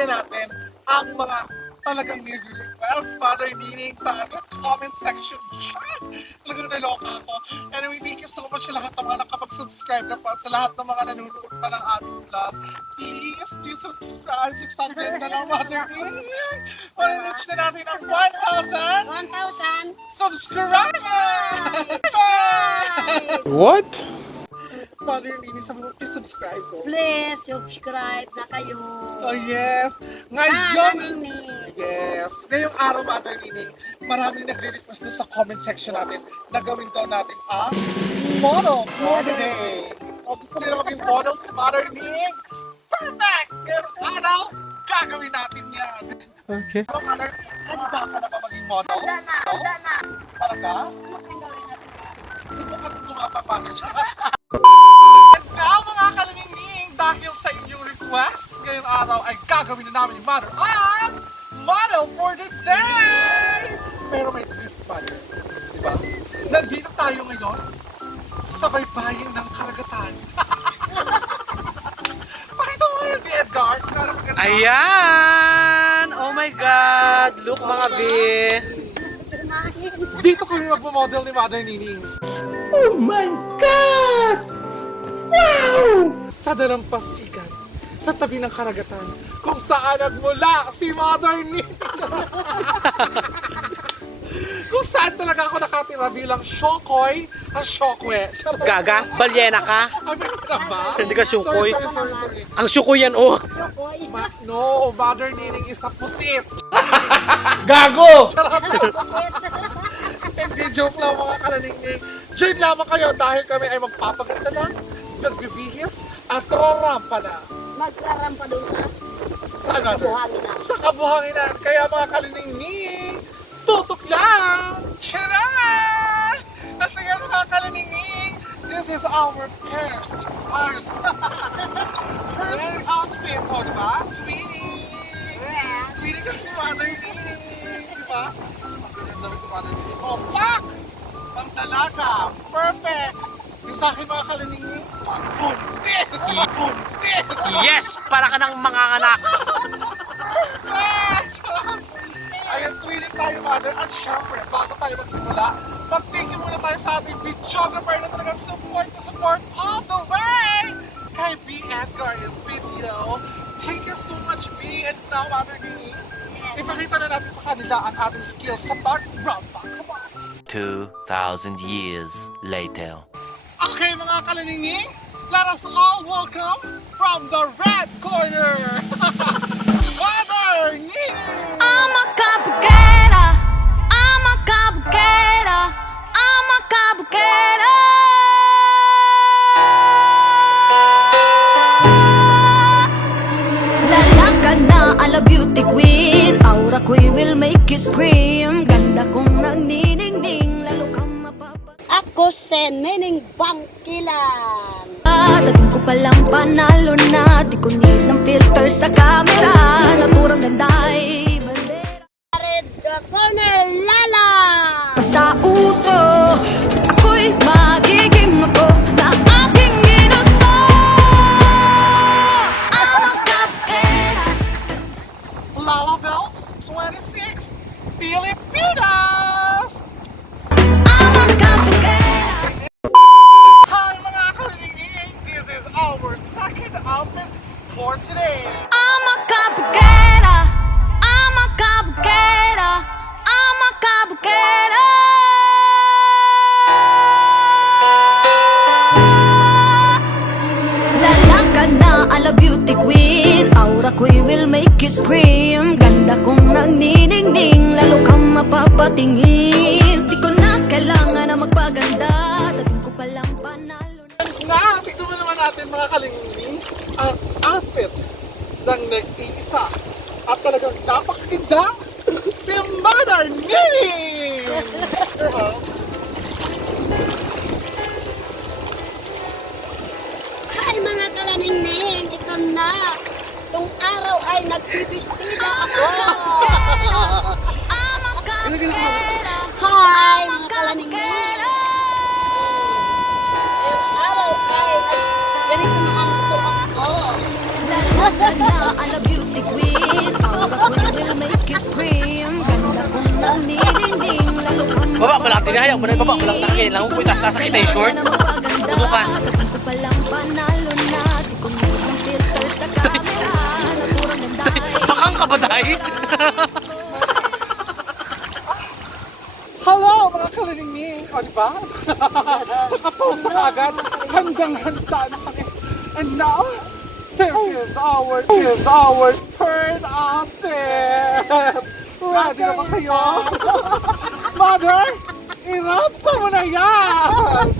bigyan natin ang mga talagang nire-request, mother meaning sa ating comment section chat. Talagang naloka ako. Anyway, thank you so much sa lahat ng mga nakapag-subscribe na po at sa lahat ng mga nanonood pa ng aming vlog. Please subscribe. 600 na lang, mother meaning. Reach na natin ang 1,000 1,000 subscribers! What? Mother meaning, sabi mo, please subscribe ko. Please subscribe na kayo. Oh yes! Sana Ngayon, ningning. yes! Ngayong araw, Mother Nining, maraming nagre-request doon sa comment section natin na gawin daw natin ang model for the day. O gusto nila maging model si Mother Nining? Perfect! Ngayong araw, gagawin natin yan. Okay. So, Mother, handa ka na ba maging model? Handa na. Talaga? Subukan mo gumapapagod siya. Now, mga kaliningning, dahil sa inyong request, ngayong araw ay gagawin na namin ni Mother ang model for the day! Pero may twist, Mother. Diba? Nandito tayo ngayon sa baybayin ng karagatan. Pakita mo yun, Edgar. Ayan! Oh my God! Look mga B! Dito kami magmamodel ni Mother Ninings. Oh my God! Wow! Sa dalampasigan, sa tabi ng karagatan, kung saan nagmula si Mother Nining. Kung saan talaga ako nakatira bilang Shokoy, ang Shokwe. Gaga? Balyena ka? Ay, meron na ba? Hindi ka Shokoy. Sorry. Ang syuko yan oh! No, Mother Nining is a pusit. Gago! Hindi, joke lang mga kalaningning. Join lamang kayo dahil kami ay magpapaganda lang, nagbibihis, at rarampa na. Maglarampa doon ka. Saan natin? Kabuhanginan. Sa kabuhanginan. Kaya mga kaliningning, tutok lang! Tara! At ngayon mga kaliningning, this is our first outfit. O, diba? Tweety! Tweety ka ni Mother Nining. Diba? Ang pinagdamit ni Mother Nining. O, pak! Ang dalaga. Perfect! Yung sa akin mga kaliningning, pang-buntis! Pang-buntis! Yes! Para ka ng manganganak! Ayan, tweeting tayo, Mother. At syempre, bago tayo magsimula, mag-thank you muna tayo sa ating videographer na talagang support all the way! Kay B. Edgar is video. Thank you so much, B. And now, Mother Nini, ipakita na natin sa kanila ang ating skills sa pag-rampa. Come on! 2,000 years later. Okay, mga kalaningning, let us all welcome from the red corner, Mother Nini! I'm a complicator. I'm a complicator. I'm a complicator. Lalaka na ala beauty queen. Aura ko will make you scream. Ganda kong nagniningning. Lalo kang mapapa. Ako si Nining Bangkilan. Dating ko palang panalo na. Di ko need ng filter sa camera. Naturang ganday. Red Corner Lala. Sa uso, ako'y magiging ako na aking ginusto. I'm a cupcake. Lala Bells 26 Pilipinas! I'm a cupcake. Hi mga kaliningning! This is our second outfit for today. I'm a cupcake. I'm a cupcake. I'm a cupcake. Lalaka na ala beauty queen. Aura ko will make you scream. Ganda kong nagniningning. Lalo kang mapapatingin. Di ko na kailangan na magpaganda. Dating ko palang panalo Na, tignan mo naman natin mga kaliningning ang outfit ng nag-iisa at talagang napakaganda si Mother Nini! Hi mga kalaningning, ito na. Itong araw ay nagbibistida ako. I'm a cupcake. Hi mga kalaningning. Ngayong araw ay ganito na ang suot ko. Lalaka na ala beauty beauty queen. Aura ko'y will make you scream. Ganda kong nagniningning, lalo kang Baba mo lang, tinahayang mo na yung baba mo lang takin. Lang ko taas kita yung short. Tumo ka. Dating ko palang panalo na. Di ko na yung filter sa camera. Naturang ng dahil. Bakang ka ba dahil? Hello mga kaliningning! O diba? Nakapost na kagad hanggang handa na kami. And now, this is our turn out there! Ready na ba kayo? Mother, irap ko mo na yan!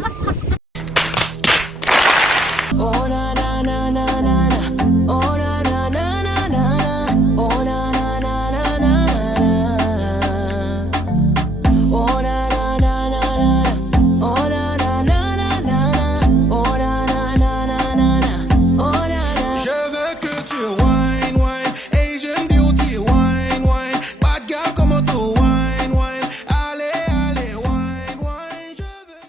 Oh na na na na na na. Oh na na na na na na. Oh na na na na na na. Oh na na na na na. Oh na na na na na. Oh na na na na na na. Oh na na. Je veux que tu wine, wine, Asian beauty, wine, wine, bad girl como tú, wine, wine, allez, allez, wine, wine, je veux que...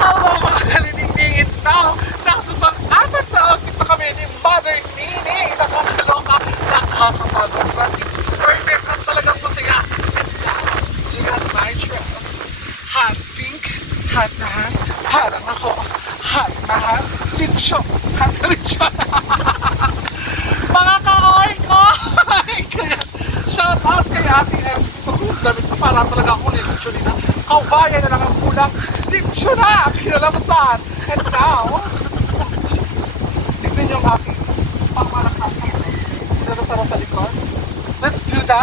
Hello mga kaliningning! And now, nasa pang-apat na outfit na kami ni Mother Nini! Nakakaloka, nakakapagod, but it's perfect at talagang masaya. And now, look at my dress. Hot pink, hot na hot, parang ako. Hot na hot, litsyo, hot na litsyo. Mga ka-oy ko! Kaya, shout out kay Ate MC. Itong damit ko para talaga ako litsyo nila. Kawayan na lang ang kulang. Litsyo na! Kinalabasan! And now, tignan yung aking pamalakaki. Kinalabasan sa likod. Let's do the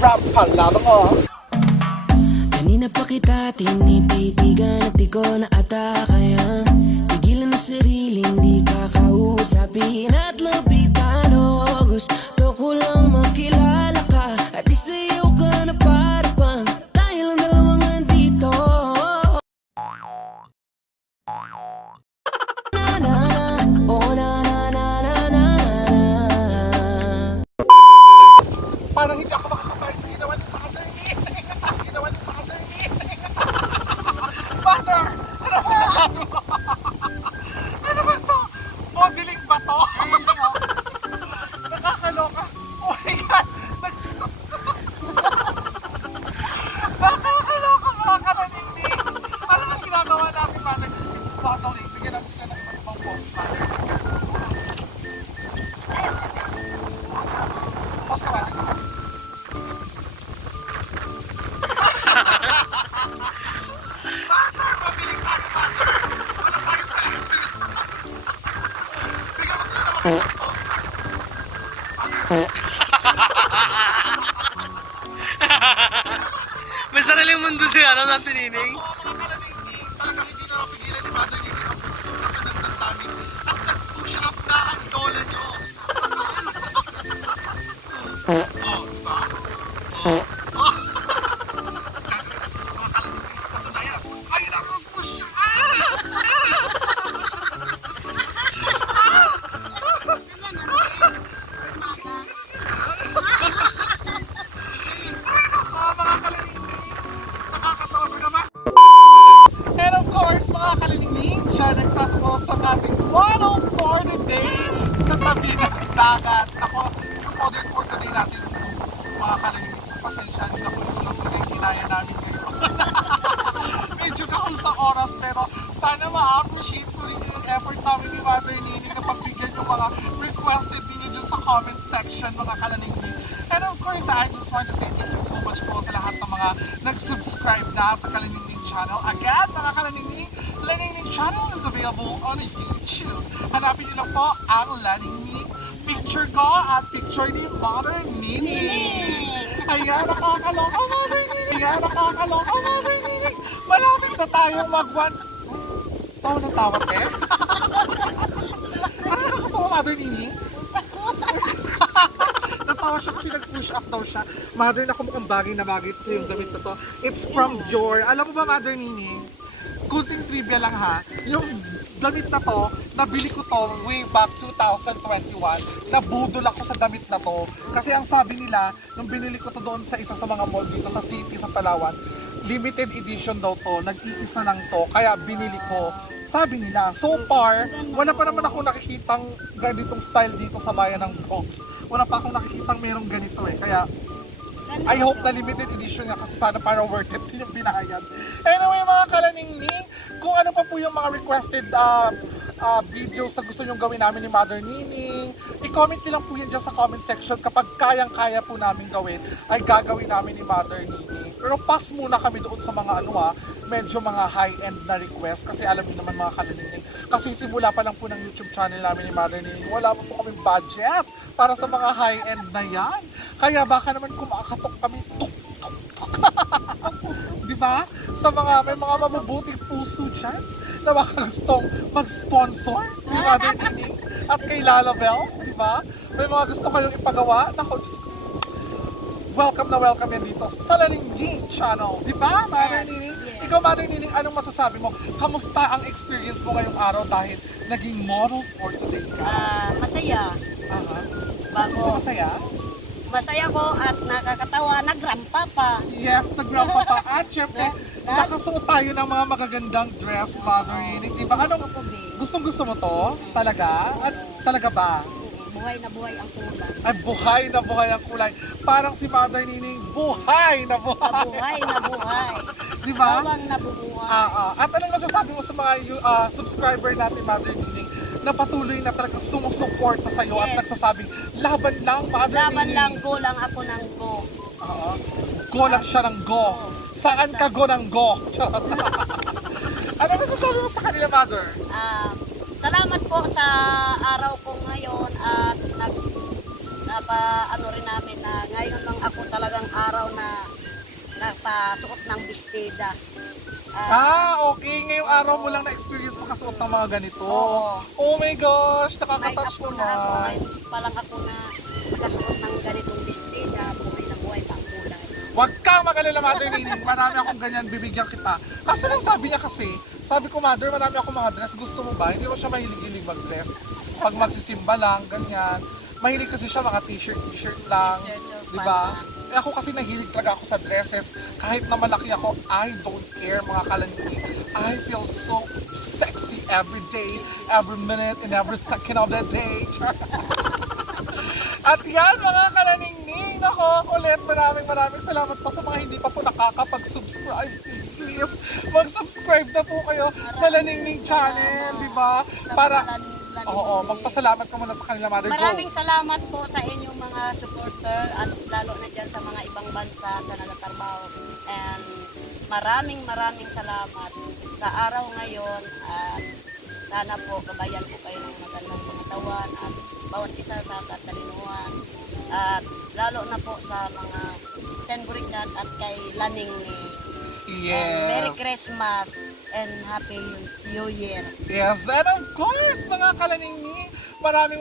rap palabang o. Kanina pa kita tinititigan at di ko na ata kaya pigilan na sarili, hindi ka kausapin at lapitan o gusto ko lang makilala ka at isayaw ka na para pang tayo lang dalawang andito. Na na na, oh na na na na na na. Parang hindi ako makakapay sa ginawa ng Mother Nini. Ginawa ng Mother Nini. Mother! Ano ba sasabi mo? Ano ba ito? Modeling ba to? Nakakaloka. Oh my God! Nakakaloka mga kalaningning. Ano ang ginagawa natin, Mother? It's modeling. Bigyan natin sila ng iba't ibang post, Mother. Post ka, Mother. Mother! Mabiling tayo, Mother! Wala tayo sa excuse. Bigyan mo sila ng mga post. May sariling mundo siya, ano natin nining? Mga kalaningning, talagang hindi na mapigilan ni Mother Nini ang pagsukat ng namin at nag-push up na ang lola nyo. Oh, diba? Oh. Oh. Mga kalaningning, patunayan. Ayun ako mag-push up! Mga kalaningning, nakakatawa talaga ba? And of course, mga kaliningning, dyan nagtatapos ang ating model for the day sa tabi ng dagat. Ako, yung model for the day natin, mga kaliningning, pasensya, hindi ako ito lang today, kinaya namin ngayon. Medyo kahul sa oras, pero sana ma-appreciate ko rin yung effort namin ni Mother Nini na pagbigyan yung mga requested ninyo dyan sa comment section, mga kaliningning. And of course, I just want to say thank you so much po sa lahat ng mga nag-subscribe na sa Kaliningning channel. Again, mga Kaliningning, Laningning channel is available on YouTube. Hanapin niyo lang po ang Laningning picture ko at picture ni Mother Nini. Ayan, nakakaloka, Mother Nini. Ayan, nakakaloka, Mother Nini. Malapit na tayong mag-1... Tawa ng tawat eh. Ano nakakatawa, Mother Nini? Natawa siya kasi nag-push up daw siya. Mother, naku, mukhang bagay na bagay sa yung damit na to. It's from Dior. Alam mo ba, Mother Nini? Kunting trivia lang ha. Yung damit na to, nabili ko to way back 2021. Nabudol ako sa damit na to. Kasi ang sabi nila, nung binili ko to doon sa isa sa mga mall dito sa city, sa Palawan, limited edition daw to. Nag-iisa lang to. Kaya binili ko. sabi nila, so far, wala pa naman ako nakikitang ganitong style dito sa bayan ng Bronx. Wala pa akong nakikitang merong ganito eh. Kaya, I hope na limited edition nga kasi sana para worth it din yung binayad. Anyway mga kalaningning, kung ano pa po yung mga requested videos na gusto nyong gawin namin ni Mother Nining, i-comment nyo lang po yan dyan sa comment section. Kapag kayang-kaya po namin gawin, ay gagawin namin ni Mother Nining. Pero pass muna kami doon sa mga medyo mga high-end na request kasi alam niyo naman mga kalaningning, kasi simula pa lang po ng YouTube channel namin ni Mother Nining, wala pa po kaming budget para sa mga high-end na yan. Kaya baka naman kumakatok kami di ba? Sa may mga mabubuting puso dyan na baka gustong mag-sponsor ni Mother Nining at kay Lala Bells, di ba? May mga gusto kayong ipagawa. Naku, Diyos ko. Welcome na welcome yan dito sa Laningging Channel, di ba, Mother Nining? Ikaw, Mother Nining, anong masasabi mo? Kamusta ang experience mo ngayong araw dahil naging model for today ka? Masaya. Aha. Bago. Bakit masaya? Masaya ko at nakakatawa, nagrampa pa. Yes, nag-rampa pa. At syempre, nakasuot tayo ng mga magagandang dress, Mother Nining. Di ba? Anong gustong-gusto mo to? Talaga? At talaga ba? Buhay na buhay ang kulay. Ay, buhay na buhay ang kulay. Parang si Mother Nining, buhay na buhay. Buhay na buhay. Di ba? Bawang nabubuhay. At anong masasabi mo sa mga subscriber natin, Mother Nining, na patuloy na talagang sumusuporta sa'yo at Yes. nagsasabing, laban lang, Mother Laban Nining. lang, go lang ako ng go. Go lang siya ng go. Saan ka go ng go? Charot. Ano masasabi mo sa kanila, Mother? Salamat po sa araw ko ngayon at ano rin namin na ngayon lang ako talagang araw na napasuot ng bestida. Okay. Ngayong araw mo lang na-experience makasuot ng mga ganito. Oo. Oh my gosh, May nakaka-touch ako na ako, naman. ngayon pa lang ako na nakasuot ng ganitong bestida, buhay na buhay pang kulay. Huwag kang mag-alala, Mother Nining. Marami akong ganyan, bibigyan kita. Kasi lang sabi niya kasi, sabi ko, Mother, marami akong mga dress. Gusto mo ba? Hindi ko siya mahilig-hilig mag-dress. Pag magsisimba lang, ganyan. Mahilig kasi siya mga t-shirt lang. T-shirt, Di ba? Eh ako kasi nahilig talaga ako sa dresses. Kahit na malaki ako, I don't care mga kalaningning. I feel so sexy every day, every minute, and every second of the day. At yan mga kalaningning, nako, ulit maraming salamat po sa mga hindi pa po nakakapag-subscribe. Please, mag-subscribe na po kayo sa Laningning Channel, di ba? Para, magpasalamat ka muna sa kanila, Mother. Go. Maraming salamat po sa inyong mga supporter at lalo na dyan sa mga ibang bansa sa nagatrabaho. And maraming salamat sa araw ngayon at sana po gabayan po kayo ng magandang pangatawan at bawat isa sa katalinuhan at lalo na po sa mga Tenburignat at kay Laningning. Yes. And Merry Christmas and Happy New Year. Yes, and of course, mga kalaningning, maraming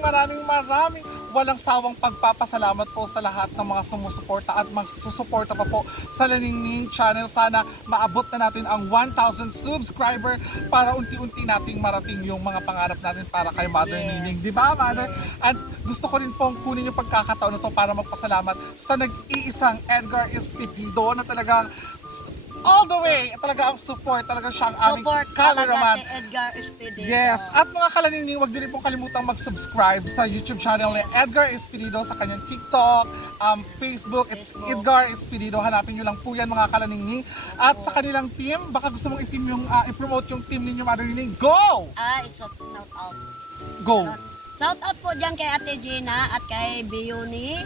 walang sawang pagpapasalamat po sa lahat ng mga sumusuporta at magsusuporta pa po sa Laningning Channel. Sana maabot na natin ang 1,000 subscriber para unti-unti nating marating yung mga pangarap natin para kay Mother Nining. Di ba, Mother? At gusto ko rin pong kunin yung pagkakataon na to para magpasalamat sa nag-iisang Edgar Espedido na talagang all the way, talaga ang support, talaga siya ang aming Support cameraman. talaga si Edgar Espedido. Yes, at mga kalaningning, huwag din pong kalimutang mag-subscribe sa YouTube channel ni Edgar Espedido, sa kanyang TikTok, Facebook, it's Edgar Espedido. Hanapin nyo lang po yan mga kalaningning. At sa kanilang team, baka gusto mong i-promote yung team ninyo, Mother Nining. Go! Shout out. Go! Shout out po dyan kay Ate Gina at kay Bioni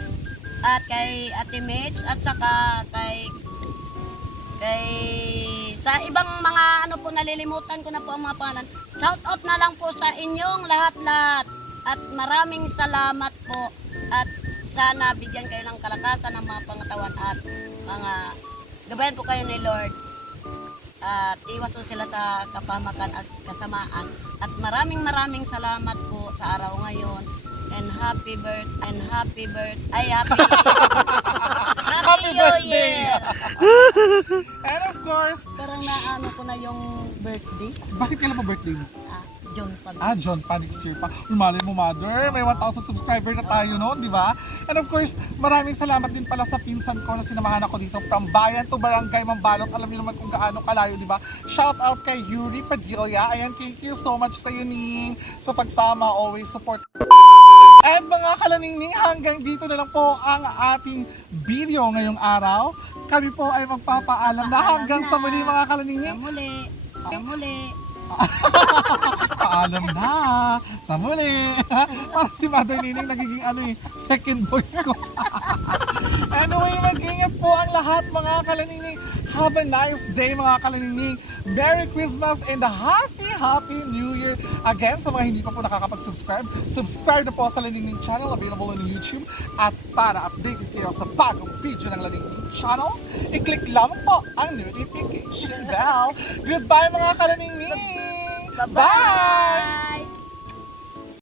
at kay Ate Mitch at saka kay sa ibang mga po nalilimutan ko na po ang mga pangalan. Shout out na lang po sa inyong lahat-lahat at maraming salamat po at sana bigyan kayo ng kalakasan ng mga pangatawan at mga gabayan po kayo ni Lord at iwas po sila sa kapahamakan at kasamaan at maraming salamat po sa araw ngayon and happy Happy birthday! And of course, Parang naano ko na yung birthday. bakit kailan pa birthday mo? John pa. John pa, next year pa. Umali mo, mother. May 1,000 subscriber na tayo noon, di ba? And of course, maraming salamat din pala sa pinsan ko na sinamahan ako dito from bayan to barangay Mambalot. Alam niyo naman kung gaano kalayo, di ba? Shout out kay Yuri Padilla. Ayan, thank you so much sa Ning sa pagsama. Always support. And mga kalaningning, hanggang dito na lang po ang ating video ngayong araw. Kami po ay magpapaalam na hanggang sa muli mga kalaningning. Sa muli. Paalam na. Sa muli. Parang si Mother Nining nagiging second voice ko. Anyway, mag-ingat po ang lahat mga kalaningning. Have a nice day mga kalaningning. Merry Christmas and a Happy New Year. Again, sa mga hindi pa po nakakapag-subscribe, subscribe na po sa Laningning Channel, available on YouTube. At para updated kayo sa bagong video ng Laningning Channel, i-click lamang po ang notification bell. Goodbye mga kalaningning! Bye-bye! Bye!